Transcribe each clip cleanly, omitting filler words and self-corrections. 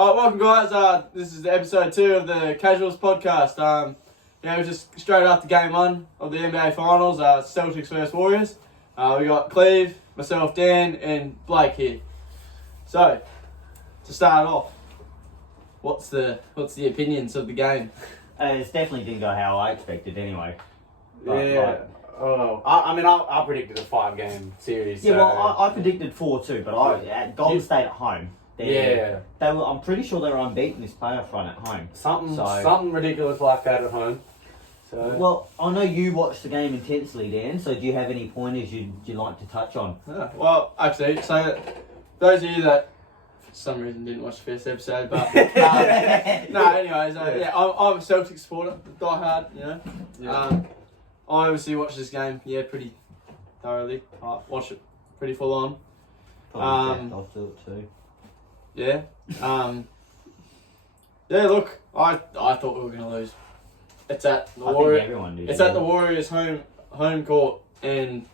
Alright, welcome guys. This is episode 2 of the Casuals podcast. We're just straight after game 1 of the NBA Finals, Celtics vs Warriors. We got Cleve, myself, Dan, and Blake here. So, to start off, what's the opinions of the game? It definitely didn't go how I expected anyway. I predicted a 5-game series. Yeah, so... well, I predicted 4-2, but at Golden State at home. I'm pretty sure they were unbeaten this playoff run at home. Something ridiculous like that at home. So. Well, I know you watched the game intensely, Dan. So do you have any pointers you'd like to touch on? Well, actually, so those of you that for some reason didn't watch the first episode, but anyways, I'm a Celtics supporter, die hard, you know. Yeah. I obviously watched this game, pretty thoroughly. I watched it pretty full on. I'll do it too. Yeah. Look, I thought we were gonna lose. It's at the Warriors. Everyone did. It's at the Warriors' home court, and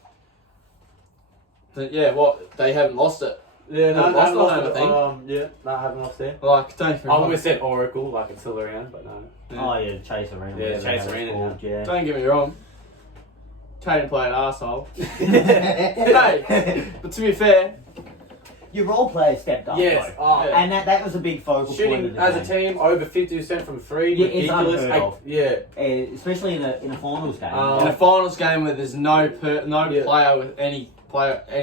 they haven't lost it. Yeah, no, I haven't lost lost it, I haven't lost it. Like, don't I almost said Oracle, like it's still around, but no. Yeah. Oh yeah, Chase around. Yeah, Chase around. Yeah. Don't get me wrong. Tatum played arsehole. Hey, but to be fair, your role players stepped up. Yes, and that was a big focal point. Shooting as a team over 50% from 3. Yeah, ridiculous. it's unheard of. Yeah, especially in a finals game. in a finals game where there's no player with any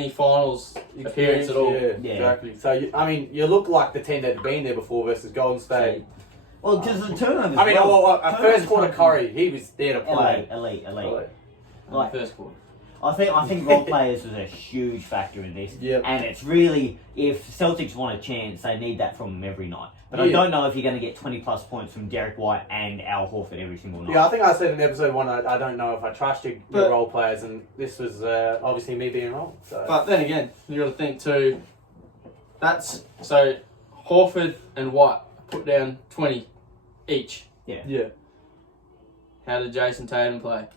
finals appearance at all. Yeah, exactly. So you look like the team that'd been there before versus Golden State. Well, because the turnovers. First quarter Curry, he was there to play. Elite. Like first quarter. I think role players was a huge factor in this. Yep. And it's really, if Celtics want a chance, they need that from them every night. But I don't know if you're going to get 20 plus points from Derek White and Al Horford every single night. Yeah, I think I said in episode 1, I don't know if I trust your role players, and this was obviously me being wrong. So. But then again, you got to think too. So Horford and White put down 20 each. Yeah. How did Jason Tatum play?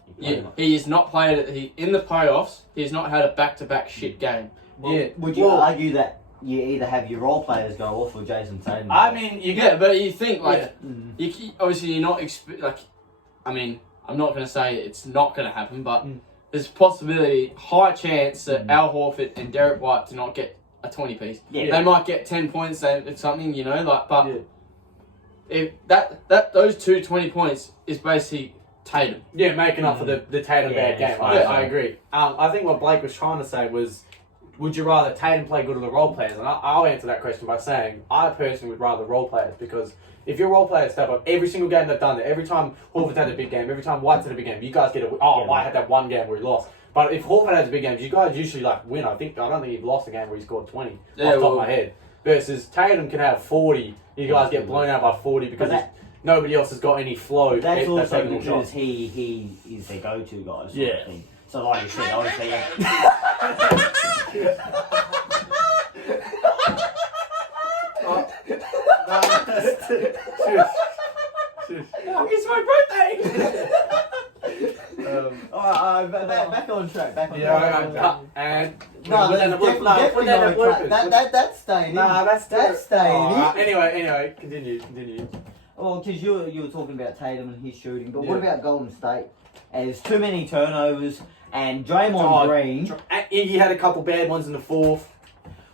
He has not played it. In the playoffs, he's not had a back-to-back shit game. Well, would you argue that you either have your role players go off or Jason Tatum? But you think obviously you're not I'm not going to say it's not going to happen, but there's a possibility, high chance that Al Horford and Derek White do not get a 20 piece. Yeah. They might get 10 points, something, if those 20 points is basically Tatum. Yeah, making up for the Tatum bad game. I agree. I think what Blake was trying to say was, would you rather Tatum play good or the role players? And I'll answer that question by saying, I personally would rather role players, because if your role players step up every single game they've done it, every time Horford had a big game, every time White's had a big game, you guys get White had that one game where he lost. But if Horford has a big game, you guys usually win. I don't think he's lost a game where he scored 20 off the top of my head. Versus Tatum can have 40. You guys get blown out by 40 because nobody else has got any flow. That's also because he is their go-to guy. Sort of thing. So like you said, obviously... It's my birthday! Back on track. That's staying in. That's staying in. Anyway, continue. Well, because you were talking about Tatum and his shooting, but what about Golden State? There's too many turnovers, and Draymond Green... Iggy had a couple bad ones in the fourth.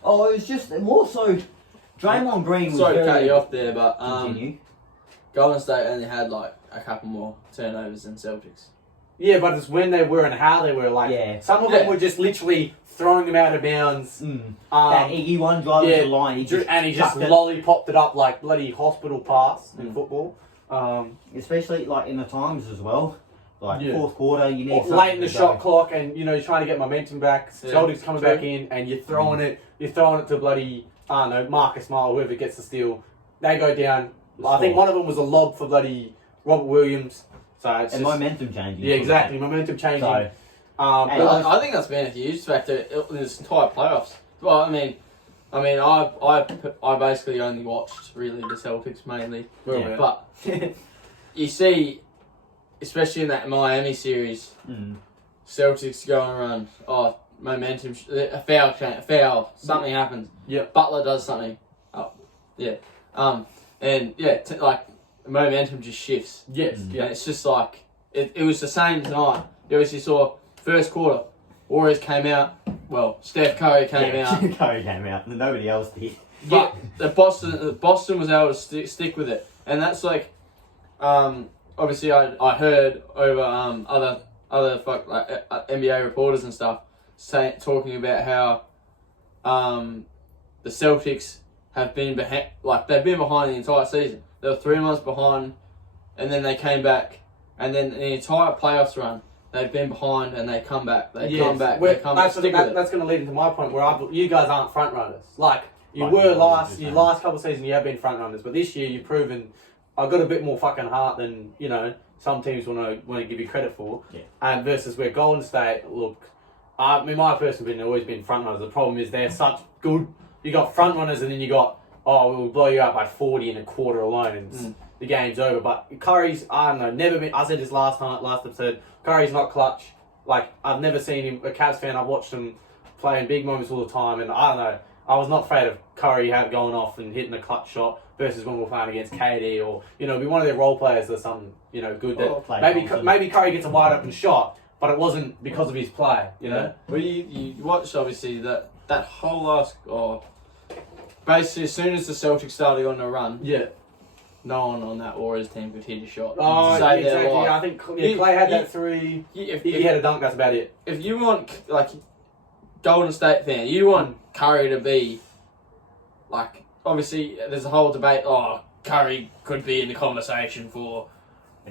Oh, it was just more so... Draymond Green was Sorry to cut you off there, but continue. Golden State only had a couple more turnovers than Celtics. Yeah, but it's when they were and how they were. Some of them were just literally throwing them out of bounds. That Iggy one drive to the line, he just lollipopped it up like bloody hospital pass in football. Especially in the times as well. Fourth quarter, you need late in the shot clock, and you're trying to get momentum back. Celtics coming back in, and you're throwing it to bloody Marcus Smart, whoever gets the steal. They go down. I think one of them was a lob for bloody Robert Williams. So it's momentum changing. Yeah, exactly. Momentum changing. So, I think that's been a huge factor in this entire playoffs. Well, I basically only watched really the Celtics mainly, but you see, especially in that Miami series, Celtics go and run. Momentum, a foul, something happens. Yeah, Butler does something. And yeah, like momentum just shifts. Yes. Yeah, it's just like it was the same tonight. You obviously saw first quarter, Warriors came out. Well, Steph Curry came out. Curry came out, and nobody else did. But the Boston was able to stick with it, and that's like, obviously I heard over other NBA reporters and stuff talking about how the Celtics have been behind, they've been behind the entire season. They were 3 months behind, and then they came back, and then the entire playoffs run, they've been behind, and they come back. They come back. That's going to lead into my point where you guys aren't front runners. You were last couple of seasons. You have been front runners, but this year you've proven I've got a bit more fucking heart than some teams want to give you credit for. Yeah. And versus where Golden State, look, my personal opinion always been front runners. The problem is they're such good. You got front runners, and then you got we'll blow you out by 40 in a quarter alone, and the game's over. But Curry's, I don't know, never been. I said this last episode. Curry's not clutch. I've never seen him. A Cavs fan, I've watched him play in big moments all the time, and I don't know. I was not afraid of Curry going off and hitting a clutch shot versus when we're playing against KD or be one of their role players or something good that maybe Curry gets a wide open shot, but it wasn't because of his play. You know. Well, you watched obviously that whole last basically as soon as the Celtics started on the run. Yeah. No one on that Warriors team could hit a shot. Oh, exactly. Yeah, I think Clay had that three. He had a dunk. That's about it. If you want Golden State fan, you want Curry to be obviously there's a whole debate. Curry could be in the conversation for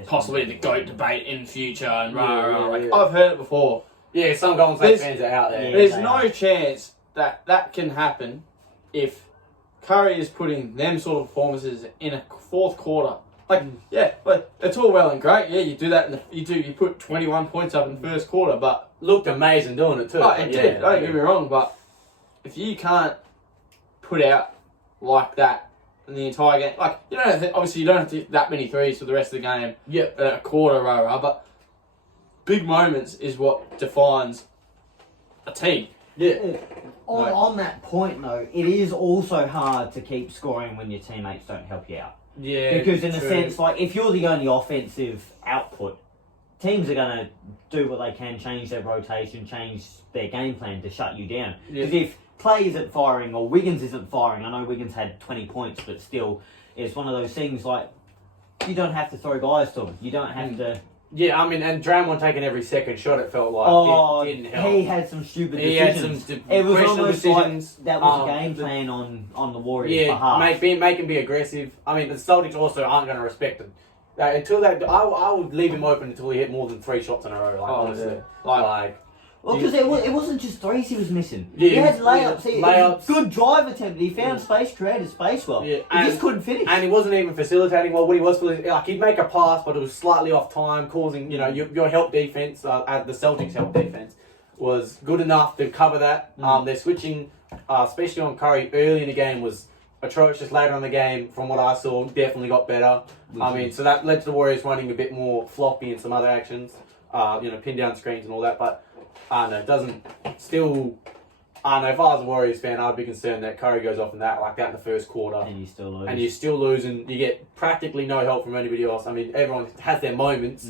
possibly the GOAT debate in future and I've heard it before. Yeah, some Golden State fans are out there. There's no chance that can happen if Curry is putting them sort of performances in a fourth quarter. It's all well and great. Yeah, you do that. You put 21 points up in the first quarter, but looked amazing doing it too. Oh, it did. Don't get me wrong, but if you can't put out like that in the entire game, you don't have to hit that many threes for the rest of the game. Yep. A quarter, but big moments is what defines a team. Yeah. On that point though, it is also hard to keep scoring when your teammates don't help you out. Yeah. Because in a sense, if you're the only offensive output, teams are going to do what they can, change their rotation, change their game plan to shut you down. Because if Clay isn't firing or Wiggins isn't firing, I know Wiggins had 20 points, but still, it's one of those things you don't have to throw guys to him. You don't have to... Yeah, and Draymond taking every second shot, it felt like it didn't help. He had some stupid decisions. It was almost decisions. That was a game plan on the Warriors' behalf. Make him be aggressive. The Celtics also aren't going to respect him. Until I would leave him open until he hit more than 3 shots in a row. Honestly, because it wasn't just threes he was missing. Yeah, he had layups. Layups. Good drive attempt. He found space, created space well. Yeah, he just couldn't finish. And he wasn't even facilitating well. When he was he'd make a pass, but it was slightly off time, causing your help defense, the Celtics' help defense, was good enough to cover that. Their switching, especially on Curry early in the game, was atrocious. Later on the game, from what I saw, definitely got better. So that led to the Warriors running a bit more floppy and some other actions, pin down screens and all that, but. I don't know, it doesn't still. I don't know, if I was a Warriors fan, I'd be concerned that Curry goes off in that in the first quarter. And you still lose. And you're still losing. You get practically no help from anybody else. Everyone has their moments,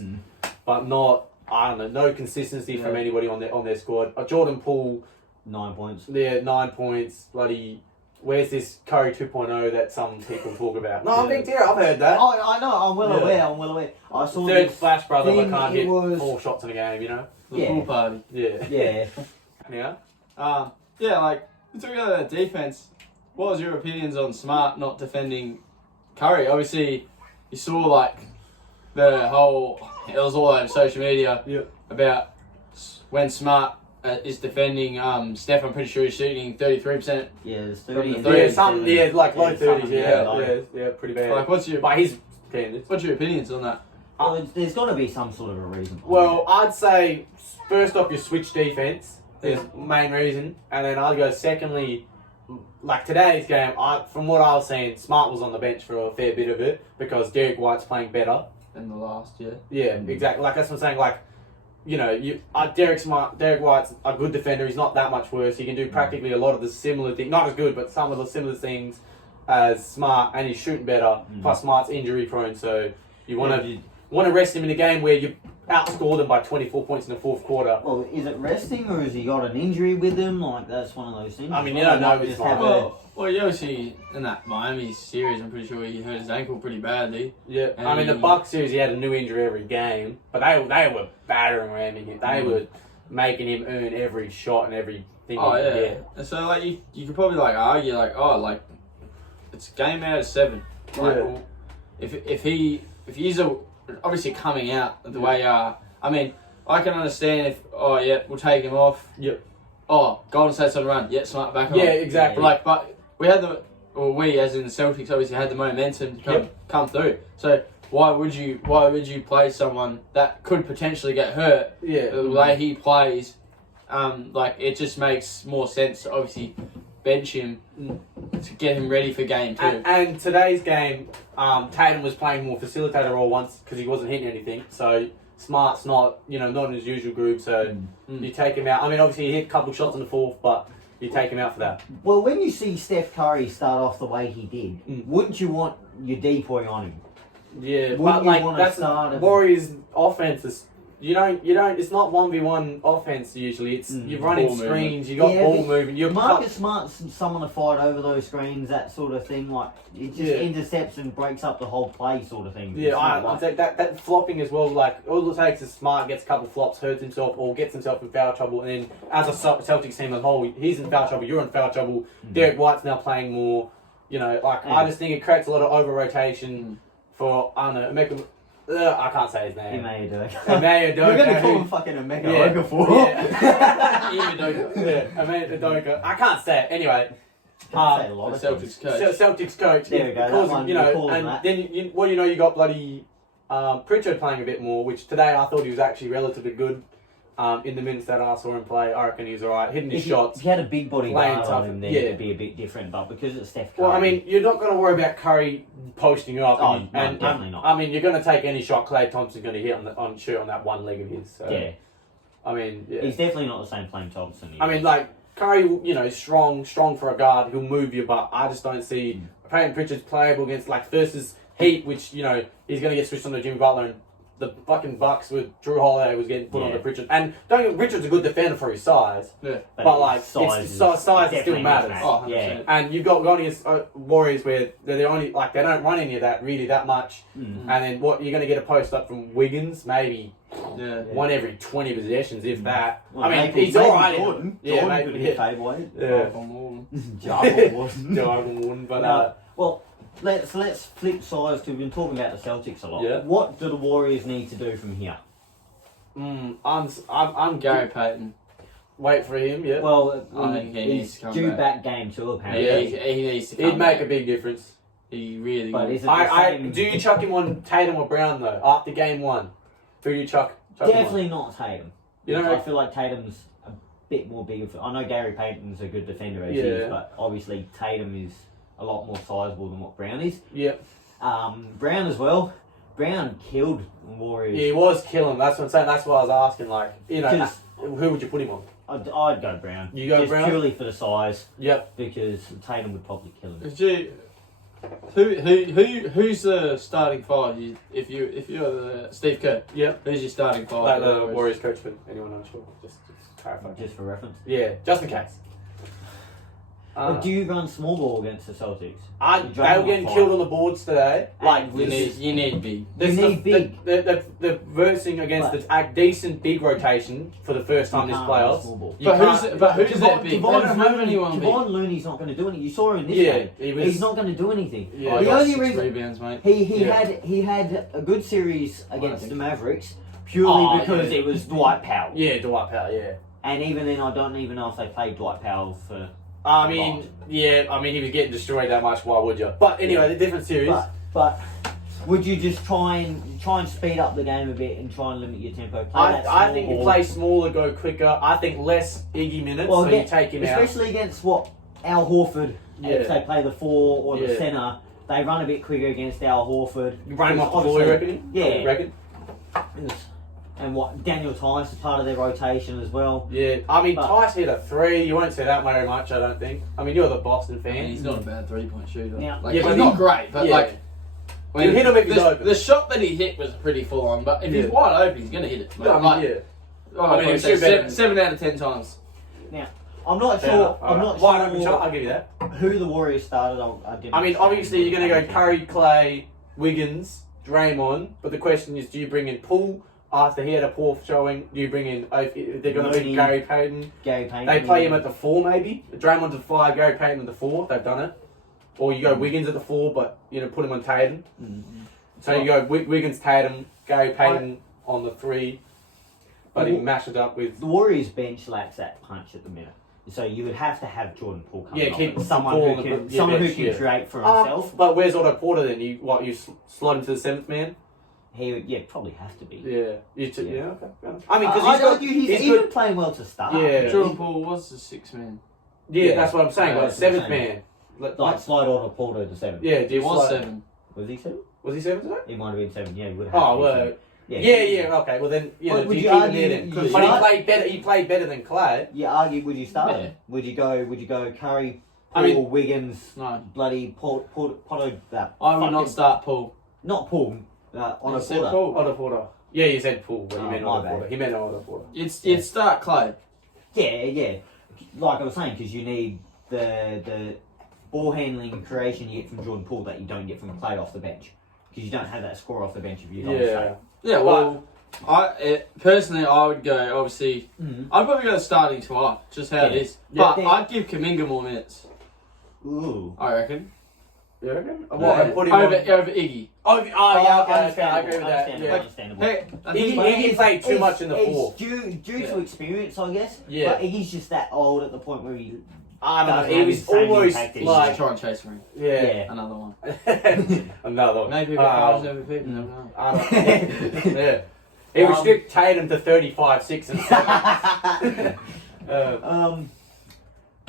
but not, no consistency from anybody on their squad. Jordan Poole. 9 points. Yeah, 9 points. Bloody. Where's this Curry 2.0 that some people talk about? No, I've heard that. I know, I'm well aware. I saw Third this Flash brother, I can't hit 4 shots in a game, The pool party. Yeah. Yeah. Yeah. Talking about that defense, what was your opinions on Smart not defending Curry? Obviously, you saw the whole. It was all over social media about when Smart is defending Steph. I'm pretty sure he's shooting 33%. Yeah, it's 30. Low 30s. Yeah, pretty bad. What's your opinions on that? There's got to be some sort of a reason. Well, I'd say first off, your switch defense is main reason, and then I'd go secondly, today's game. From what I was seeing, Smart was on the bench for a fair bit of it because Derek White's playing better than the last year. Yeah, exactly. That's what I'm saying. Derek White's a good defender. He's not that much worse. He can do practically a lot of the similar things. Not as good, but some of the similar things as Smart, and he's shooting better. Plus, Smart's injury prone, so you want to rest him in a game where you outscored them by 24 points in the fourth quarter. Well, is it resting or has he got an injury with him? Like, that's one of those things. I mean, you don't know with Smart. Well, you obviously in that Miami series, I'm pretty sure he hurt his ankle pretty badly. Yeah, I mean the Bucks series, he had a new injury every game, but they were battering ramming him. They were making him earn every shot and everything. And so like you could probably like argue like, oh, like it's a game out of 7. Like, well, if he's obviously coming out the way I mean, I can understand if we'll take him off. Yep. Oh, Golden State's on the run. Yeah, Smart back on. Yeah, exactly. But we had we as in the Celtics obviously had the momentum to come through. So why would you play someone that could potentially get hurt? Yeah. The way he plays, like it just makes more sense to obviously bench him to get him ready for game 2. And today's game, Tatum was playing more facilitator role once because he wasn't hitting anything. So Smart's not in his usual groove. So you take him out. I mean, obviously he hit a couple shots in the fourth, but you take him out for that. Well, when you see Steph Curry start off the way he did, wouldn't you want your decoy on him? Yeah, Wouldn't but like you want that's to start Warriors' offense is. You don't. It's not 1v1 offense usually. It's you're running Ball screens. You got ball moving. Marcus Smart's someone to fight over those screens, that sort of thing. Like it just intercepts and breaks up the whole play, sort of thing. Yeah, I think that flopping as well. Like all it takes is Smart gets a couple flops, hurts himself, or gets himself in foul trouble, and then as a Celtics team as a whole, he's in foul trouble. You're in foul trouble. Derek White's now playing more. I just think it creates a lot of over rotation for I don't know. I can't say his name. Ime Udoka. Ime Udoka. You're going to call him fucking Ime Udoka for? Ime Udoka. Ime Udoka. I can't say it. Anyway. The Celtics coach. Celtics coach. There we go. And then you got bloody Pritchard playing a bit more, which today I thought he was actually relatively good. In the minutes that I saw him play, I reckon he's alright. Hitting his shots. If you had a big body guard on him, then yeah. it'd be a bit different. But because it's Steph Curry... Well, I mean, you're not going to worry about Curry posting you up. No, definitely not. I mean, you're going to take any shot Klay Thompson's going to hit on that one leg of his. So, yeah. I mean, yeah. He's definitely not the same Klay Thompson. I mean, like, Curry, strong for a guard. He'll move you, but I just don't see Peyton Pritchard's playable against, like, versus Heat, which, he's going to get switched on to Jimmy Butler and the fucking Bucks with Drew Holiday was getting put on to Pritchard. And Pritchard's a good defender for his size. Yeah. But like, size still matters. Oh, yeah. And you've got going against Warriors where they're only, like, they don't run any of that really that much. And then what, you're going to get a post up from Wiggins, maybe one every 20 possessions, if that. Well, I mean, he's alright. Jordan could hit fadeaway. Jargon Warden. But, well, let's flip sides to we've been talking about the Celtics a lot. Yeah. What do the Warriors need to do from here? I'm Gary Payton. Wait for him, yeah. Well, I think he needs to come due back. game 2 apparently. Yeah, he needs to come He'd make back. a big difference. He really But would. is it Do you chuck him on Tatum or Brown though after game 1? Who do you chuck Definitely him on? not Tatum. You know, I feel like Tatum's a bit more big. I know Gary Payton's a good defender as he is, but obviously Tatum is a lot more sizable than what Brown is. Yep. Brown as well. Brown killed Warriors. He was killing. That's what I'm saying. That's what I was asking. Like, who would you put him on? I'd go Brown. You go just Brown? Purely for the size. Yep. Because Tatum would probably kill him. Who's the starting 5? If you're the Steve Kerr, who's your starting 5? Like the Warriors coach for anyone unsure. Just clarify. Just for reference. Yeah, just in case. Do you run small ball against the Celtics? They were getting killed on the boards today. Like you need big. They're versing against a decent big rotation for the first time this playoffs. But who's that big? They don't have anyone big. Javon Looney's not going to do anything. You saw him in this game. He's not going to do anything. Yeah, the only 6 reason rebounds, mate. he had a good series against the Mavericks purely because it was Dwight Powell. Yeah, Dwight Powell. Yeah. And even then, I don't even know if they played Dwight Powell for. I mean, he was getting destroyed that much. Why would you? But anyway, the different series. But would you just try and speed up the game a bit and try and limit your tempo? I think you play smaller, go quicker. I think less Iggy minutes, so you take him out. Especially against Al Horford. If they play the 4 or the centre, they run a bit quicker against Al Horford. You run him off the floor, you reckon? Yeah. You reckon? And what Daniel Tice is part of their rotation as well. Yeah, I mean, But- Tice hit a 3. You won't see that very much, I don't think. I mean, you're the Boston fan. And he's not a bad 3-point shooter. Yeah. Like, Yeah, he's but not he- great, but yeah. like. You hit him if he's open. The shot that he hit was pretty full on, but if he's Yeah. wide open, he's going to hit it. No, I mean, Like, yeah. I mean, mean, it should be- 7 out of 10 times. I'm not Fair sure. enough. I'm not Wide open shot, sure I'll give you that. who the Warriors started. I didn't. I mean, obviously, you're going to go Curry, Clay, Wiggins, Draymond, but the question is, do you bring in Poole after he had a poor showing? Do you bring in, if they're going to Moody. bring Gary Payton? Gary Payton. They play him at the 4 maybe. Draymond's at 5, Gary Payton at the 4. They've done it. Or you go Wiggins at the 4, but put him on Tatum. So you go Wiggins, Tatum, Gary Payton on the 3, but he mashes up with. The Warriors bench lacks that punch at the minute. So you would have to have Jordan Poole come Yeah, off keep it. Someone Poole who on the can, bench, someone who yeah. can create for himself. But where's Otto Porter then? You slot him to the 7th man? He would, probably have to be. Yeah. Yeah. Okay. Fair enough. I mean, because I'd argue he's even good. playing well to start. Yeah. Jordan Poole was the 6th man. Yeah, that's what I'm saying. Yeah, Like that's what I'm 7th saying. man. Like slide on a Porter to 7. Yeah, He was 7. Was he 7? Was he 7 today? He might have been 7. Yeah, he would have. Oh to be well. 7. Yeah. Okay. Well then, Well, do would you you keep him argue there that then? you But he start- played better. He played better than Clay. You argue, would you start Yeah. him? Would you go Curry, I Poole, mean- Wiggins, No. bloody Poto, that. I would not fucking- start Poole. Not Poole. On You a said Porter. Poole. Otto Porter. Yeah, you said Poole, but Oh, he meant my Otto bad. Porter. He meant Otto Porter. You'd start Clay. Yeah. Like I was saying, because you need the ball handling and creation you get from Jordan Poole that you don't get from Clay off the bench. Because you don't have that score off the bench if you don't Yeah. Yeah, well, personally, I would go, obviously, I'd probably go starting 12, just how it is. Yeah, But I'd give Kuminga more minutes, Ooh. I reckon. You reckon? Yeah. What? Put him Over on. Iggy. Oh, yeah, okay, I Understandable, agree with that. understandable, Yeah. understandable. Hey, I Iggy- think, Iggy played too much in the it's 4. due Yeah. to experience, I guess. Yeah. But Iggy's just that old at the point where he. I don't Doesn't know. He have was the same almost impact as he's like, just trying to chase for him. yeah. Another one. Another one. Maybe the Finals MVP, you never know. I don't know. Yeah. He restrict Tatum to 35, 6 and 7.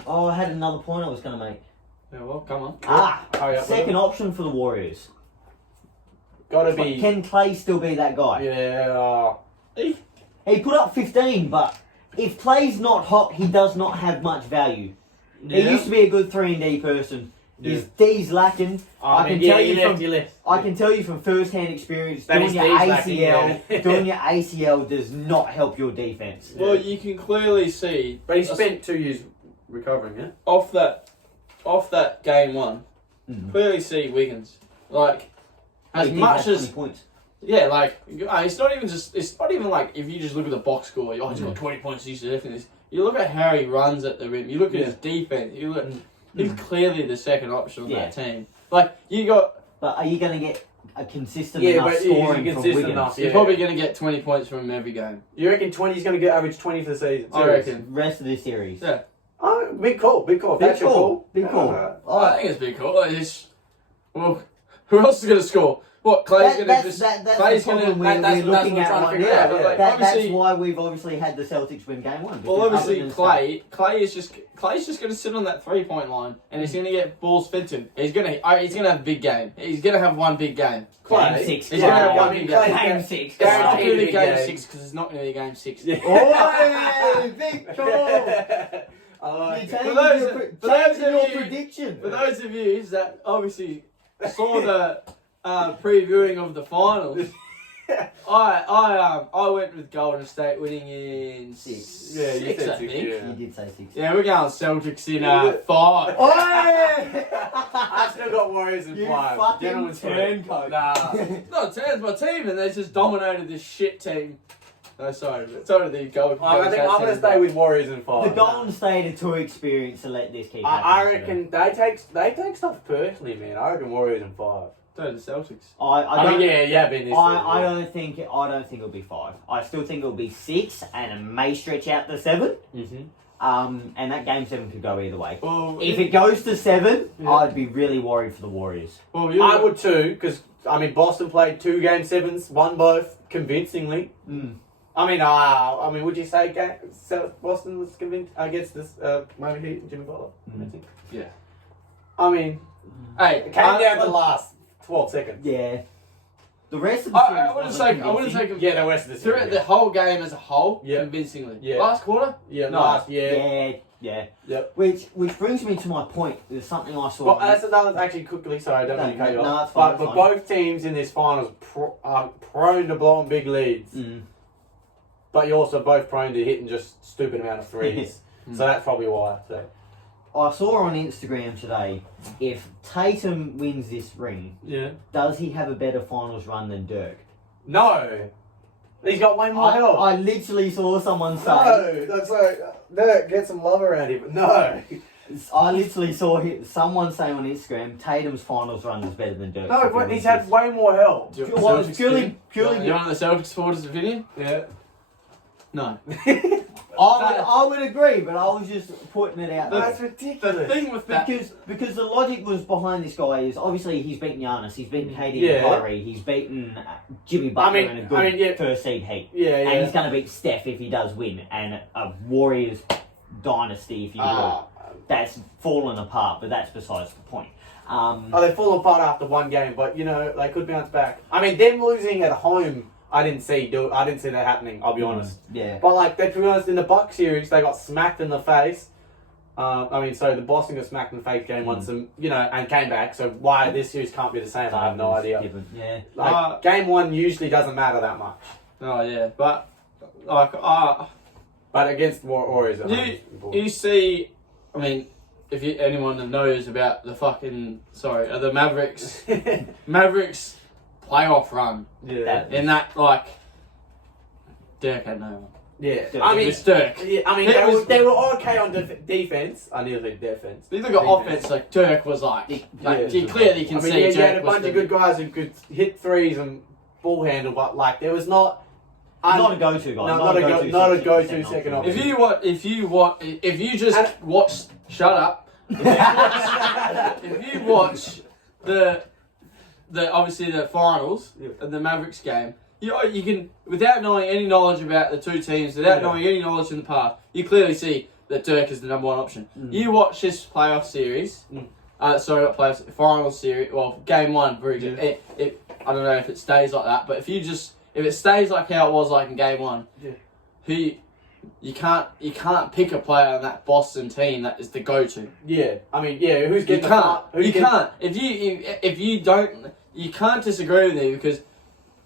I had another point I was going to make. Yeah, well, come on. Hurry up with Second it. option for the Warriors. Gotta be. Can Clay still be that guy? Yeah. He put up 15, but if Clay's not hot, he does not have much value. He used to be a good 3-and-D person. His D's lacking. I can tell you from first-hand experience, That doing his your D's lacking, ACL, yeah. doing your ACL does not help your defense. Well, you can clearly see But he spent 2 years recovering, yeah? off that game 1, clearly see Wiggins. Like, as He did much have as 20 points. yeah, like it's not even like if you just look at the box score, he's got 20 points, he's definitely this. You look at how he runs at the rim, you look at his defense, you look he's clearly the second option on that team. Like you got But are you going to get a consistent enough scoring from consistent Wiggins? enough, you're probably gonna get 20 points from him every game. You reckon 20? He's going to get average 20 for the season? I reckon. Rest of this series. Yeah. Oh, big call. Big That's your call. Big call. I think it's been cool. Like, well, who else is gonna score? What Clay's gonna That's just the Clay's problem gonna we're looking what at we're right trying to figure now. out, yeah. Like, That's obviously- why we've obviously had the Celtics win game 1. Well, because obviously other than Clay's just gonna sit on that 3-point line and he's gonna get balls fed to him. He's gonna have a big game. He's gonna have one big game. Clay. Game 6. He's gonna have one big game. Game 6. It's not Guaranteed gonna be big game game. 6 because it's not gonna be game 6. Oh, big call! I like You're it. For those changing of your you- prediction. For those of you that obviously saw the previewing of the finals, I went with Golden State winning in 6. Yeah, you Six, said I 6, think. yeah. You did say 6. Yeah, we're going Celtics in 5. I still got Warriors in You 5. fucking Gentlemen's turncoat. Nah. No, it's my team, and they just dominated this shit team. No, sorry, but so did the Golden I think State I'm going to team. stay with Warriors in 5. The Golden State are too experienced to let this keep I happening. reckon they take stuff personally, man. I reckon Warriors in 5. So did the Celtics. I mean, don't, yeah, been this I don't think it'll be 5. I still think it'll be 6, and it may stretch out to 7. And that game 7 could go either way. Well, If it goes to 7, Yeah. I'd be really worried for the Warriors. well, I would too, because I mean Boston played 2 game 7s, won both convincingly. I mean, would you say Boston was convinced against this Miami Heat and Jimmy Butler? I think. Yeah. I mean, Hey, it came down to the last 12 seconds. Yeah. The rest of the series I wouldn't say Yeah, the rest of the series. throughout the whole game as a whole, Yeah. convincingly. Yeah. Last quarter? Yeah, No. last year. Yeah. Yep. Which brings me to my point. There's something I saw. Well, that's another, actually, quickly, sorry, I don't mean to cut you No, off. it's fine, But it's fine. both teams in this finals are prone to blowing big leads. Mm. But you're also both prone to hitting just stupid amount of threes. So that's probably why. So. I saw on Instagram today, if Tatum wins this ring, Yeah. does he have a better finals run than Dirk? No. He's got way more help. I literally saw someone say. No, that's like, no, get some love around him. But no. I literally saw someone say on Instagram, Tatum's finals run is better than Dirk's. No, but he's had way more help. Do you Well, want it's the purely. You want the Celtics supporters' opinion? Yeah. No. I would agree, but I was just putting it out there. That's ridiculous. The thing with that... Because the logic was behind this guy is obviously he's beaten Giannis, he's beaten KD Yeah. and Kyrie, he's beaten Jimmy Butler in a good first seed heat. Yeah, yeah. And he's going to beat Steph if he does win, and a Warriors dynasty, if you will, that's fallen apart, but that's besides the point. They fall apart after one game, but you know they could bounce back. I mean, them losing at home, I didn't see that happening. I'll be honest. Yeah. But like, to be honest, in the Bucks series, they got smacked in the face. The Boston got smacked in the face game once, and and came back. So why this series can't be the same? I have no idea. Different. Yeah. Like, game one usually doesn't matter that much. Oh, yeah. But, like, But against Warriors, at home, you see... I mean, if anyone that knows about the the Mavericks playoff run. Yeah. In that, like, Dirk had no one. Yeah. I mean, it's Dirk. Yeah, I mean, they were okay on defense. I nearly said defense. You look at offense, like, Dirk was like you clearly can see you Dirk had a bunch of good guys who could hit threes and ball handle, but like there was not. Not a go-to guy. No, not a go-to second option. If you just watch, shut up. If you watch the obviously the finals and the Mavericks game, you can, without knowing any knowledge about the two teams, without knowing any knowledge in the past, you clearly see that Dirk is the number one option. You watch this playoff series, not playoffs, finals series, well, game one, very good. I don't know if it stays like that, but if it stays like how it was like in game one, you can't pick a player on that Boston team that is the go-to. Yeah, I mean, yeah, who's getting you can't. If you don't, you can't disagree with me because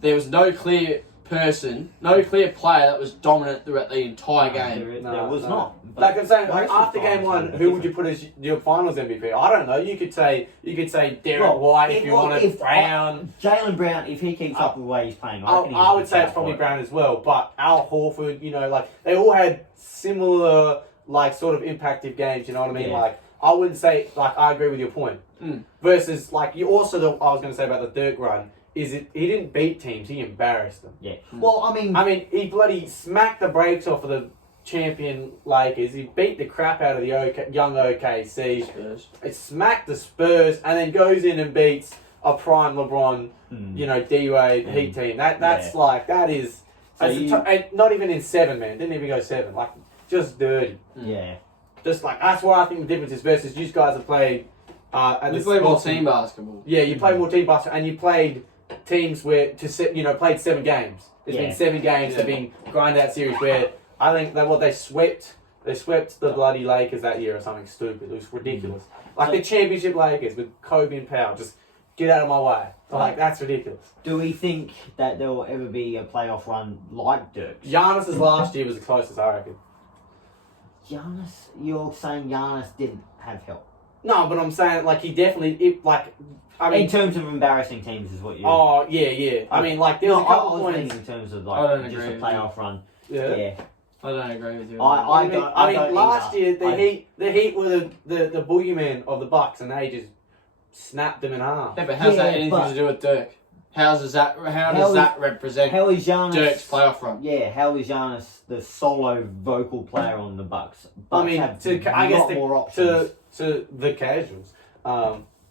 there was no clear player that was dominant throughout the entire game. There was not. Like I'm saying, after game one, who would you put as your finals MVP? I don't know. You could say Derek White if you wanted Brown. Jaylen Brown, if he keeps up with the way he's playing, I would say it's probably Brown as well. But Al Horford, they all had similar, sort of impactful games. You know what I mean? Yeah. Like, I wouldn't say, I agree with your point. Versus, you also, I was going to say about the Dirk run, is he didn't beat teams, he embarrassed them. Yeah. Well, I mean, he bloody smacked the brakes off of the champion Lakers. He beat the crap out of the young OKC. Spurs. It smacked the Spurs, and then goes in and beats a prime LeBron, D-Wade Heat team. That is. And not even in 7, man. Didn't even go 7. Just dirty. Yeah. Just that's why I think the difference is versus you guys have played. You play more team basketball. Yeah, you played more team basketball, and you played teams played 7 games. It's been 7 games. They've been grind out series where I think they swept the bloody Lakers that year or something stupid. It was ridiculous. The championship Lakers with Kobe and Powell. Just get out of my way. That's ridiculous. Do we think that there will ever be a playoff run like Dirk's? Giannis's last year was the closest, I reckon. You're saying Giannis didn't have help? No, but I'm saying he definitely in terms of embarrassing teams is what you. Oh yeah. I mean there's a couple points in terms of just a playoff run. Yeah. I don't agree with you. I don't last either. year the Heat were the boogeyman of the Bucks, and they just snapped them in half. Yeah, but how's that anything to do with Dirk? How does that represent how is Giannis, Dirk's playoff run? Yeah, how is Giannis the solo vocal player on the Bucks? I mean, more options. to the casuals,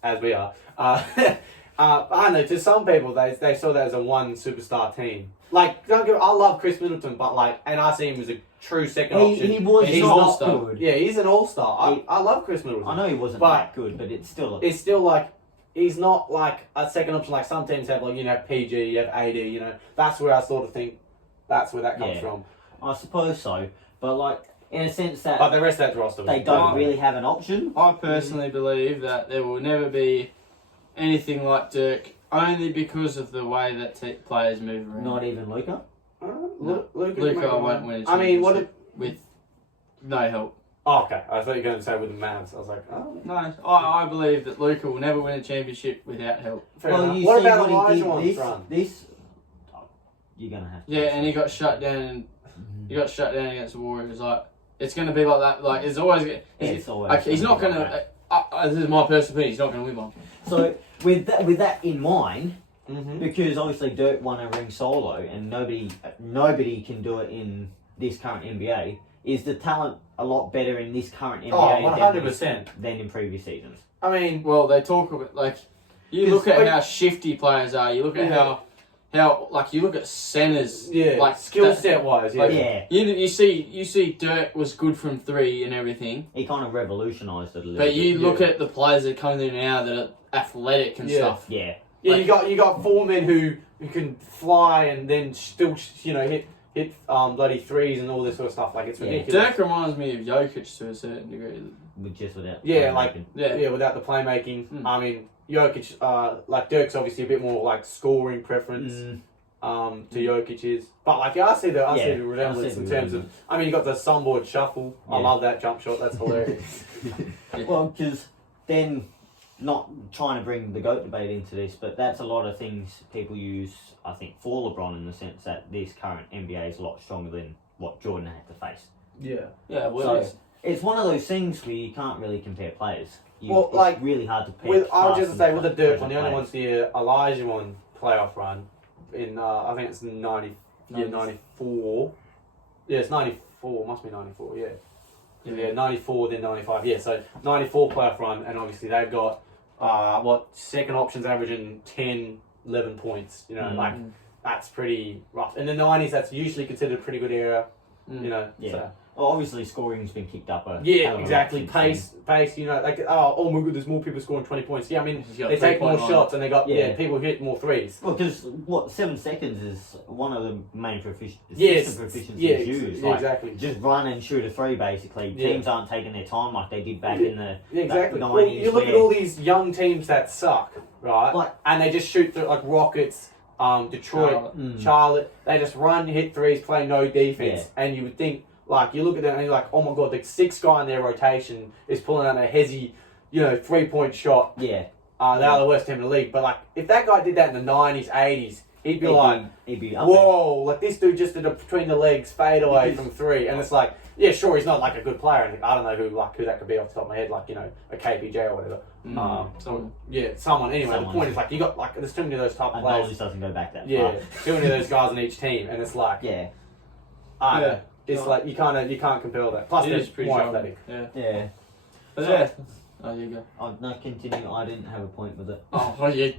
as we are. I don't know. To some people, they saw that as a one superstar team. I love Chris Middleton, but and I see him as a true second option. He's not not all-star. good. Yeah, he's an all-star. I love Chris Middleton. I know he wasn't that good, but it's still. It's still he's not like a second option like some teams have. Like you have PG, you have AD. You know, that's where I sort of think that's where that comes from. I suppose so, but like in a sense that But the rest of that roster, they don't really have an option. I personally believe that there will never be anything like Dirk, only because of the way that players move around. Not even Luka. Luka won't win a I mean, what? with no help. Oh, okay, I thought you were going to say with the Mavs. I was like, oh. No, I believe that Luka will never win a championship without help. Fair enough. You What see about what he did Elijah's run? this you're gonna have to. Yeah, and he got shut down. He got shut down against the Warriors. Like it's going to be like that. Like it's always. It's always like, he's not going to. This is my personal opinion. He's not going to win one. So with that in mind, Mm-hmm. because obviously Dirk won a ring solo, and nobody can do it in this current NBA. Is the talent a lot better in this current NBA 100%. than in previous seasons? I mean, Well, they talk about like you look at how shifty players are. You look at how like you look at centers. yeah, like skill set wise, yeah. like, Yeah, You see Dirk was good from three and everything, he kind of revolutionised it a little but bit. you look at the players that come in now that are athletic and stuff. Yeah. Yeah, Like- you got four men who can fly and then still hit bloody threes and all this sort of stuff. Like it's Yeah. ridiculous. Dirk reminds me of Jokic to a certain degree. Without Yeah, like playmaking. yeah, without the playmaking. Mm. I mean, Jokic, like Dirk's obviously a bit more like scoring preference. To Jokic's, but like I see the resemblance in terms of. I mean, you got the sunboard shuffle. I Yeah. love that jump shot. That's hilarious. Well, because then, not trying to bring the GOAT debate into this, but that's a lot of things people use, I think, for LeBron in the sense that this current NBA is a lot stronger than what Jordan had to face. Yeah. Yeah, well, So, it's- it's one of those things where you can't really compare players. Well, it's like, really hard to pick. I was just to say with the Dirk one, the only players. one's the Elijah one playoff run in I think it's 94. Yeah, it's 94. Must be 94. Yeah. Yeah, 94 then 95. Yeah, so 94 playoff run, and obviously they've got second options averaging 10, 11 points. You know, like that's pretty rough. In the 90s, that's usually considered a pretty good era. You know. Yeah. So. Well, obviously scoring's been kicked up a hell Yeah, of a exactly. lot since Pace. You know, like oh my god, there's more people scoring 20 points. Yeah, I mean He's got they take more 3.9. shots and they got Yeah. people hit more threes. then. Well, because 7 seconds is one of the main proficiencies Yeah, used. yeah, Like, exactly. just run and shoot a three, basically. Yeah. Teams aren't taking their time like they did back in the Yeah, exactly. back Well, 90s. you look at where- all these young teams that suck, right? Like- and they just shoot like Rockets, Detroit, Charlotte. They just run, hit threes, play no defense, and you would think. Like, you look at them and you're like, oh my god, the sixth guy in their rotation is pulling out a hezzy, 3-point shot. Yeah. They're the worst team in the league. But, like, if that guy did that in the 90s, 80s, he'd be like, he'd be up there. whoa, like, this dude just did a between the legs fade away from three. And it's like, yeah, sure, he's not, like, a good player. And I don't know who that could be off the top of my head, like, a KPJ or whatever. Someone. Anyway, Someone. the point is, like, you got, like, there's too many of those type of And players. knowledge doesn't go back that Yeah, far. too many of those guys on each team. And it's like, Yeah. I don't Yeah. know. It's like you can't compare that. Plus, It they're is pretty more strong. athletic. Yeah. Yeah. But So- yeah. Oh, you go. Oh, no, continue. I didn't have a point with it. Oh, well, yeah.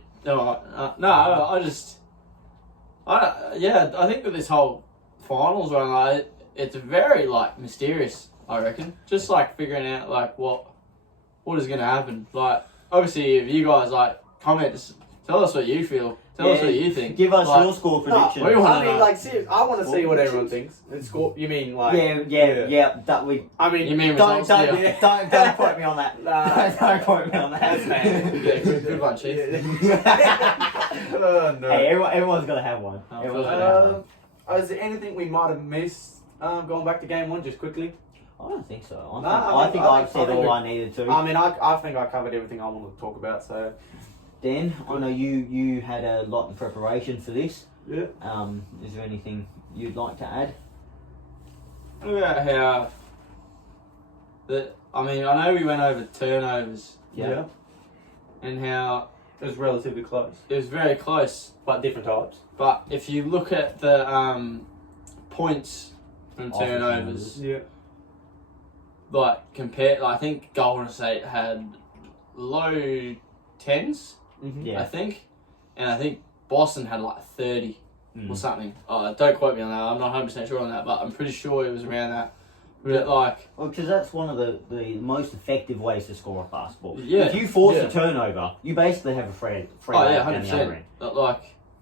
I think with this whole finals run, like, it's very like mysterious. I reckon, just like figuring out like what is going to happen. Like, obviously, if you guys like comment, just tell us what you feel. Tell us what you think. Give us like, your score No, prediction. we want- I mean, know. like, seriously, I want to see what everyone predictions? thinks. And score. You mean like? Yeah. That we. I mean, You mean Don't results? Yeah. don't quote me on that. Nah. Don't quote me on that. That's fair. Yeah, good one, Chief. Oh, no. Hey, everyone's got to have one. Oh, Everyone's gotta have one. Is there anything we might have missed? Going back to game one, just quickly. I don't think so. No, I think I've said all I needed to. I mean, I think I covered everything I wanted to talk about. So Dan, I know you had a lot in preparation for this. yeah. Is there anything you'd like to add? What about how I know we went over turnovers Yeah. and how It was relatively close, it was very close. but different types. But if you look at the points from Off the turnovers, Yeah. like I think Golden State had low 10s, Mm-hmm. Yeah. I think, and I think Boston had like 30 Mm. or something. Don't quote me on that. I'm not 100% sure on that, but I'm pretty sure it was around that. But like, Well, because that's one of the most effective ways to score a fast ball. Yeah. If you force a turnover, you basically have a free oh yeah, down the other 100%. end. But like,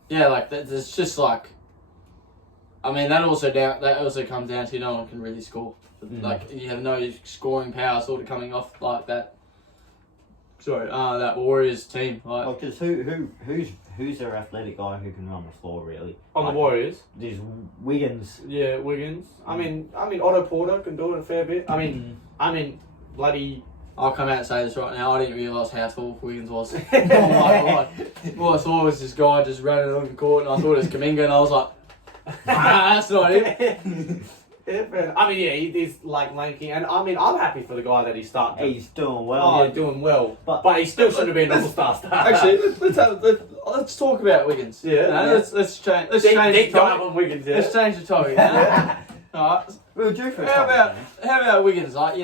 yeah, like it's just like. I mean, that also comes down to no one can really score. Like you have no scoring power sort of coming off like that. Sorry, that Warriors team. Like, Well, because who's their athletic guy who can run the floor really? On the Warriors, There's Wiggins. yeah, Wiggins. I mean, Otto Porter can do it a fair bit. I mean, bloody. I'll come out and say this right now. I didn't realise how tall Wiggins was. Oh my god! All I saw was this guy just running on the court, and I thought it was Kaminga, and I was like, that's not him. I mean, yeah, he's like lanky, and I mean, I'm happy for the guy that he's starting. He's doing well. Doing well, But- but he still should have been an all-star star. Actually, let's talk about Wiggins. Yeah. No, let's change. Let's deep change the dive topic. on Wiggins. Yeah. Let's change the topic. Yeah. Alright. We'll do for a How couple about Wiggins? Like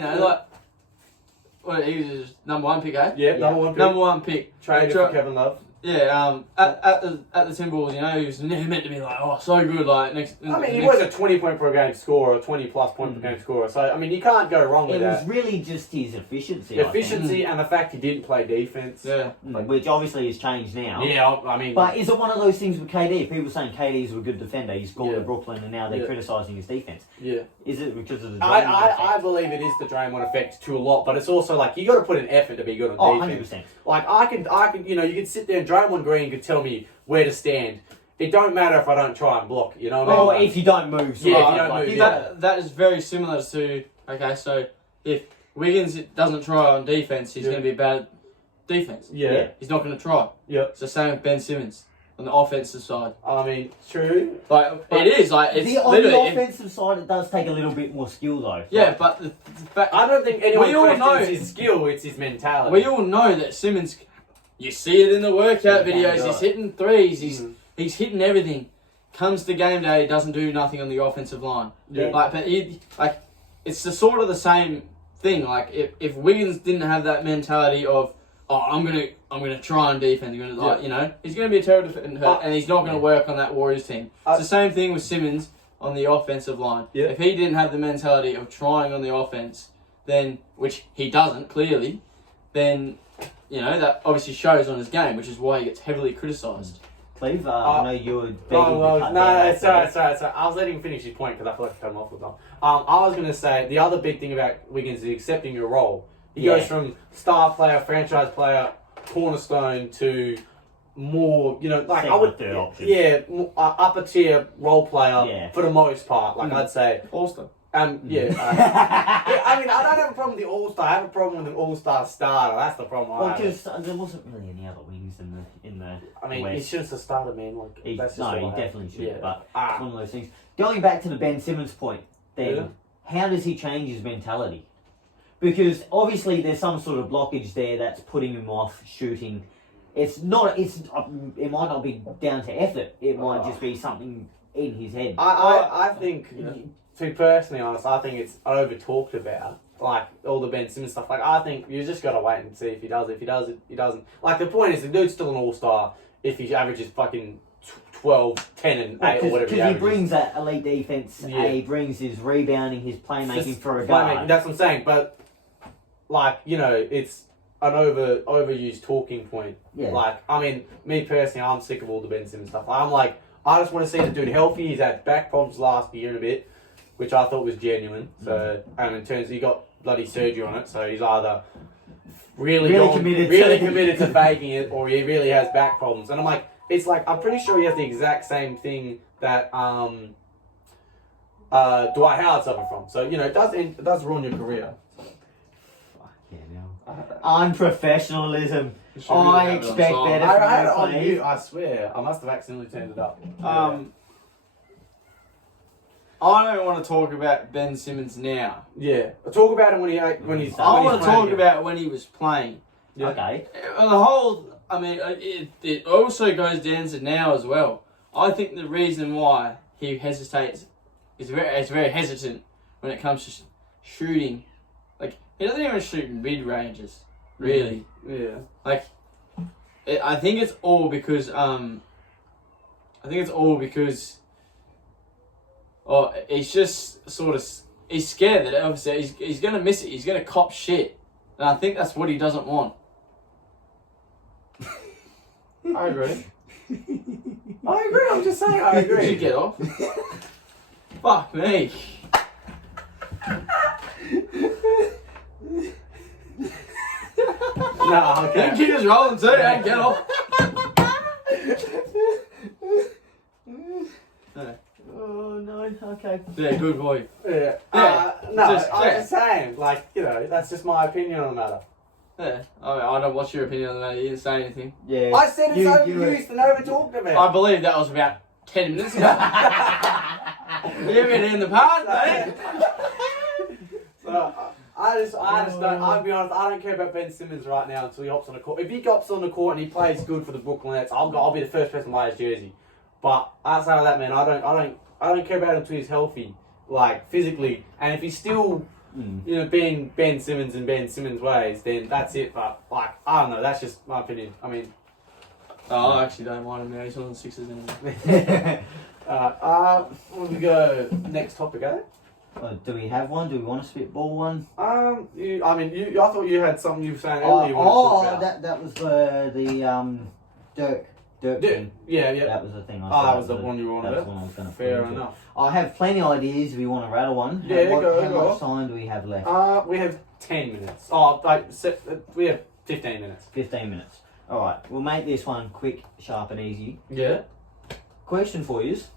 what he was his number 1 pick, eh? Yeah, number one pick. Number 1 pick. Traded for Kevin Love. Yeah. At the Timberwolves, he was never meant to be like, oh, so good. Like I mean, he was a 20-point per game scorer, 20-plus point per game scorer. So I mean, you can't go wrong with It that. was really just his efficiency. Efficiency and the fact he didn't play defense. Yeah. Which obviously has changed now. Yeah, I mean. But is it one of those things with KD? People saying KD's a good defender. He scored Yeah. at Brooklyn, and now they're Yeah. criticising his defense. Yeah. Is it because of the? I believe it is the Draymond effect to a lot, but it's also like you got to put an effort to be good on Oh, defense. 100%. Like I can, you could sit there and Draymond Green could tell me where to stand. It don't matter if I don't try and block. You know what I mean? Oh, Like, if you don't move. Yeah, if you right, don't like, move, you That is very similar to so if Wiggins doesn't try on defense, he's Yeah. going to be bad at defense. Yeah. He's not going to try. Yeah. It's the same with Ben Simmons on the offensive side. I mean, true. Like it is like it's on literally the offensive side, it does take a little bit more skill though. yeah, but the fact I don't think anyone We all questions know- his skill. It's his mentality. we all know that Simmons, you see it in the workout Yeah, videos. yeah. He's hitting threes. Mm. He's hitting everything. Comes to game day, doesn't do nothing on the offensive line. Yeah. But it's the sort of the same thing. Like if Wiggins didn't have that mentality of I'm gonna try on defense, he's gonna be a terrible defender, and he's not gonna work on that Warriors team. It's the same thing with Simmons on the offensive line. Yeah. If he didn't have the mentality of trying on the offense, then which he doesn't clearly, then that obviously shows on his game, which is why he gets heavily criticised. Cleve, I know you were begging to No, cut down sorry. I was letting him finish his point because I feel like I cut him off with that. I was going to say the other big thing about Wiggins is accepting your role. He goes from star player, franchise player, cornerstone to more, like I would, third option. upper tier role player Yeah. for the most part. Like I'd say, All-Star. I mean, I don't have a problem with the All-Star. I have a problem with an All-Star starter. That's the problem. Well, I have. because there wasn't really any other wings in the I mean, he West. shouldn't have started, man. Like, He that's just no, what he I have. definitely should. Yeah. But it's one of those things. Going back to the Ben Simmons point, then how does he change his mentality? Because obviously there's some sort of blockage there that's putting him off shooting. It might not be down to effort. It might just be something in his head. I think, to be personally honest, I think it's over talked about. Like all the Ben Simmons stuff. Like I think you just gotta wait and see if he does. If he does it, he doesn't. Like the point is, the dude's still an all-star if he averages fucking 12, 10, and 8 or whatever. Because he brings that elite defense. Yeah. He brings his rebounding, his playmaking Just for a playmaking, guard. that's what I'm saying. But it's an overused talking point. Yeah. Like I mean, me personally, I'm sick of all the Ben Simmons stuff. I'm like, I just want to see the dude healthy. He's had back problems last year and a bit, which I thought was genuine. So and in terms, he got bloody surgery on it. So he's either really committed to faking it, or he really has back problems. And I'm like, I'm pretty sure he has the exact same thing that Dwight Howard suffered from. So it does ruin your career. Unprofessionalism. You should really I have it on expect song. better. I had it on Please. mute. I swear, I must have accidentally turned it up. I don't want to talk about Ben Simmons now. Yeah, talk about him when he's. I when he's want to talk playing. about when he was playing. Yeah. Okay. It also goes down to now as well. I think the reason why he hesitates is very hesitant when it comes to shooting. Like he doesn't even shoot mid ranges, really. Yeah. I think it's all because he's just sort of he's scared that obviously he's going to miss it. He's going to cop shit. And I think that's what he doesn't want. I agree. I agree. I'm just saying. I agree. Did you get off? Fuck me. No, okay. You keep us rolling too. Hey, get off. Oh no. Okay. Yeah, good boy. Yeah. No, I'm just saying. Like, you know, that's just my opinion on the matter. Yeah. I mean, I don't know what's your opinion on that. You didn't say anything. Yeah. I said it's overused and over talked about. I believe that was about 10 minutes ago. You've been in the past, mate. So, I just don't. I'll be honest. I don't care about Ben Simmons right now until he hops on the court. If he hops on the court and he plays good for the Brooklyn Nets, I'll be the first person to buy his jersey. But outside of that, man, I don't care about him until he's healthy, like physically. And if he's still, you know, being Ben Simmons in Ben Simmons ways, then that's it. But like, I don't know. That's just my opinion. I mean, I actually don't mind him now. He's on the Sixers anyway. we go next topic, eh? Do we have one? Do we want to spitball one? I thought you had something you were saying earlier. You wanted to talk about. that was the Dirk thing. Yeah. That was the thing. That was the one you wanted. That was the one I was going to. Fair enough. I have plenty of ideas if you want to rattle one. Yeah, How go. much time do we have left? We have 10 minutes. We have 15 minutes. 15 minutes. Alright, we'll make this one quick, sharp and easy. Yeah. Question for you is,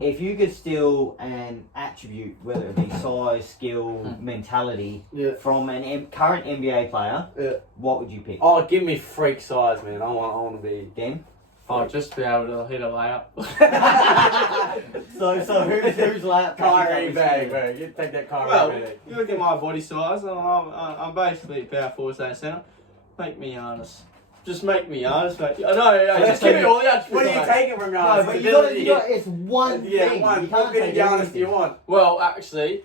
if you could steal an attribute, whether it be size, skill, mentality, from an current NBA player, what would you pick? Oh, give me freak size, man. I want to be... Again? I'll just be able to hit a layup. So who's layup? Kyrie bag, bro. You take that Kyrie bag. You look at my body size, and I'm basically power forward, centre. Make me honest. Just make me honest, mate. I know, just give me all the attributes. What are you taking from Giannis? No, but you got it's one thing. You what bit of Giannis do you want? Well, actually,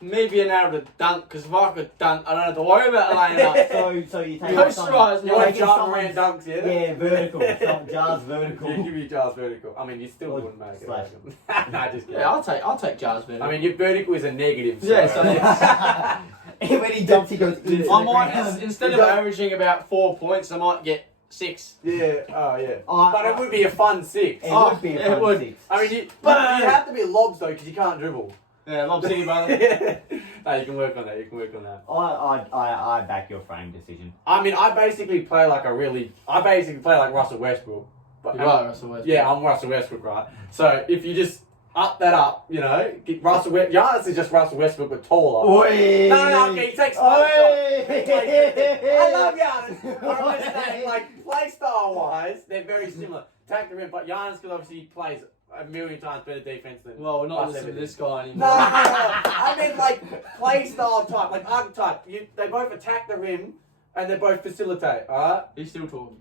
me being able to dunk, because if I could dunk, I don't have to worry about laying up. So you take Posterised, You want John Moran dunks, yeah? Yeah, vertical. Jars vertical. Yeah, give me Jars vertical. I mean, you still wouldn't make it. Nah, just kidding. Yeah, I'll take Jars vertical. I mean, your vertical is a negative. Yeah, so when he jumps, he goes into I might, instead of averaging about 4 points, I might get 6. Yeah, but it would be a fun 6. It would be a fun 6. I mean, you have to be lobs though, because you can't dribble. Yeah, Lob City, brother. No, you can work on that. I back your frame decision. I mean, I basically play like Russell Westbrook. But, You are Russell Westbrook. Yeah, I'm Russell Westbrook, right? So if you just up that up, you know, get Giannis is just Russell Westbrook but taller. Oi. No, okay, he takes slow shots. I love Giannis. I'm just saying, like, play style wise, they're very similar. Attack the rim, but Giannis, because obviously he plays a million times better defense than. Well, we're not plus listening to everything. this guy anymore. No. I mean, like, play style type, like archetype. They both attack the rim and they both facilitate, alright? He's still talking.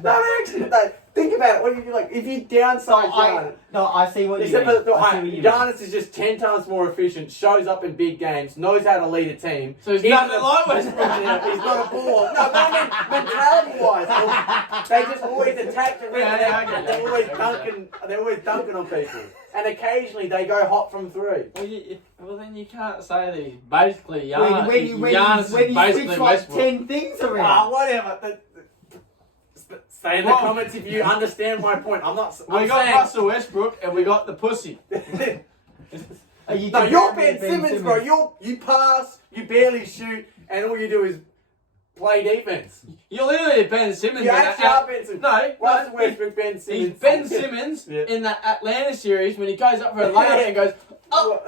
No, actually, think about it. What do you do? Like, if you downsize Giannis. I see what you Except mean. for I see what you mean. Giannis is just 10 times more efficient, shows up in big games, knows how to lead a team. So he's nothing like Westbrook. He's not a ball. No, but I mean, mentality-wise, they just always attack the rim and they're always dunking on people. And occasionally they go hot from 3. Well, then you can't say that he's basically Giannis. When you switch like 10 things around. Whatever. Say in the comments if you understand my point. We got Russell Westbrook and we got the pussy. You're Ben Simmons, bro. You pass, you barely shoot, and all you do is play defense. You're literally Ben Simmons. You actually are Ben Simmons. No, Russell Westbrook, Ben Simmons. He's Ben Simmons in that Atlanta series when he goes up for a layup and goes, oh.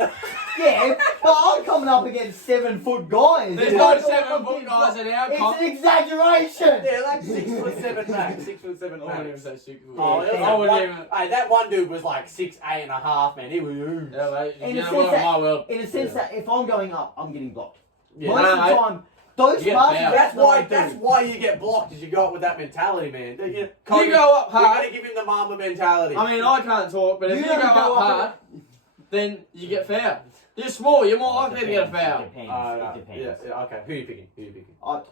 Yeah, but I'm coming up against 7-foot guys. There's no 7-foot guys in our It's comp. an exaggeration. Yeah, like 6'7" max. 6'7" I wouldn't even max. say 6 foot. I wouldn't even. Hey, that one dude was like 6'8.5", man. He was. Yeah, mate. In You a know sense what, that- my world. In a sense that if I'm going up, I'm getting blocked. Yeah. Most of the time, those You get passes. fouled. That's why you get blocked, is you go up with that mentality, man. You go up We're hard. gonna give him the Mamba mentality. I mean, I can't talk, but if you go up hard, then you get fouled. You're small, you're more likely to get a foul. It depends. Yeah, okay. Who are you picking? I-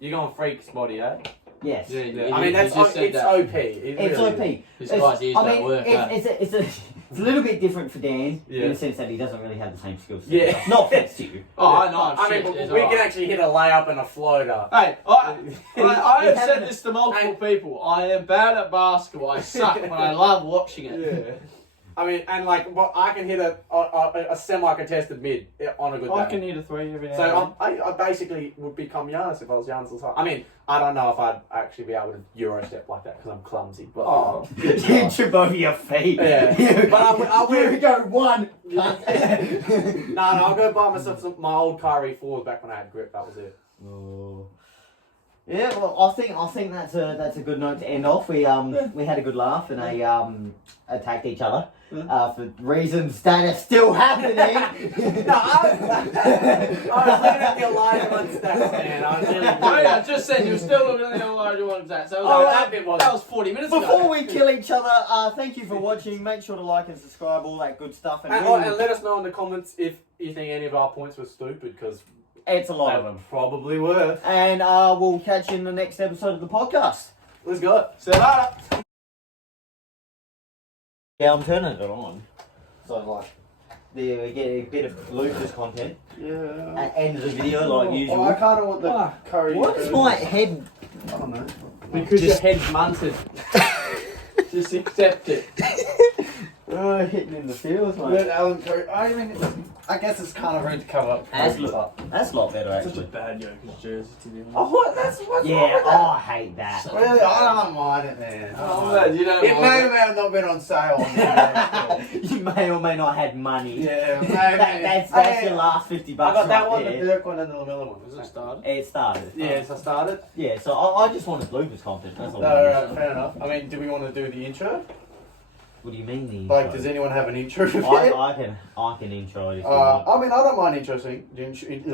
You're going freak spotty, eh? Yes. Yeah, I mean, it's it's OP. It's OP. His guys use that work. It's a little bit different for Dan Yeah. in the sense that he doesn't really have the same skills. Yeah. Not offense to you. Oh, I know. I mean, we can actually hit a layup and a floater. Hey, I have said haven't- this to multiple people. I am bad at basketball. I suck, but I love watching it. Yeah. I mean, and like, I can hit a semi-contested mid on a good day. I can hit a 3 every now. So I basically would become Giannis if I was Giannis all the time. I mean, I don't know if I'd actually be able to Euro step like that because I'm clumsy. But You trip over your feet. Yeah. But I Here we will go, one. No, I'll go buy myself my old Kyrie 4s back when I had grip. That was it. Oh. Yeah, well, I think that's a good note to end off. We had a good laugh and attacked each other for reasons that are still happening. No, I was looking at the Elijah one stats, man. I was really good. I just said you were still looking at the Elijah one stats. So that was 40 minutes ago. Before we kill each other, thank you for watching. Make sure to like and subscribe, all that good stuff. And let us know in the comments if you think any of our points were stupid, because it's a lot they of them. probably were. And we'll catch you in the next episode of the podcast. Let's go. See you later. Yeah, I'm turning it on. So like, there we get a bit of Lucas content. Yeah. At end of the video, like usual. I kind of want the curry. What is my head? I don't know. Because your head's munted. Just accept it. Hitting in the fields, mate. Alan Curry. I mean, I guess it's kind of rude to cover up. That's a lot better, Such a actually. bad Joker's jersey to be honest. Oh, what? That's what's Yeah, wrong with that? I hate that. Really, I don't mind it, man. Oh, man, you don't It may mind or may have not been on sale on the You may or may not had money. Yeah, maybe. That's your last $50 I got that right one, there. the Dirk one, and the Lamella one. Was it started? It started. Yes, I started. Yeah, so I just wanted Lucas content. That's all. No, right, fair enough. I mean, do we want to do the intro? What do you mean the Like, intro? does anyone have an intro? I can intro it if you want. I mean, I don't mind introing. Introing.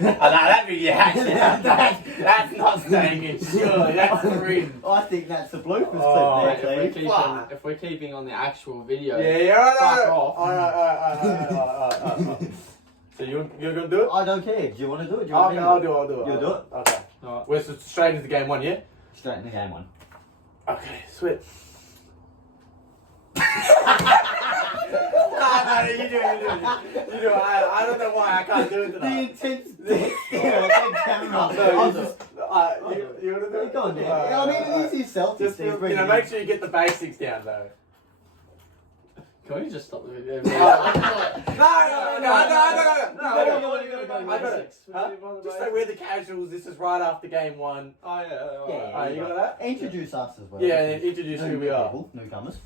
That'd be your accent. That's not saying it. Surely, that's the reason. I think that's the bloopers Oh, clip there, Cleve. If we're keeping on the actual video, Yeah, fuck off. Alright. So you're gonna do it? I don't care. Do you want to do it? Do you want Okay, me to I'll do it. You'll do it? Okay. Alright. We're straight into game one, yeah? Straight in the game one. Okay, sweet. No, you do it. I don't know why I can't do it The today. intense dick there on the camera. No, I you was just... you wanna do it? Go on, Dan. I mean, it is his Celtics. Just, thing, you know, make sure you get the basics down, though. Can we just stop the video? No. Just say we're the casuals. This is right after game one. Oh yeah. Yeah. Alright, you got that? Introduce us as well. Yeah, and then introduce who we are. People, newcomers.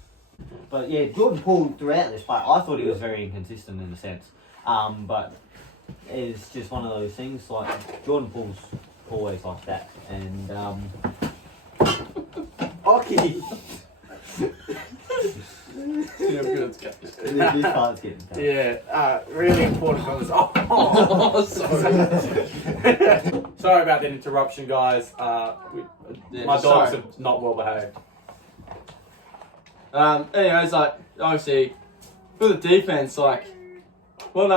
But yeah, Jordan Poole throughout this fight, I thought he was very inconsistent in a sense. But it's just one of those things. Like Jordan Poole's always like that, and Okay. this fight's getting tough. Yeah, really important comments. Oh, sorry. Sorry about that interruption, guys. My dogs are not well behaved. Anyways, like obviously for the defense, like what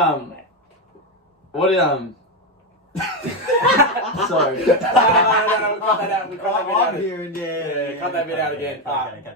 sorry. No, we cut that out. We cut that bit out. I'm hearing, yeah. Cut that bit out again. Okay.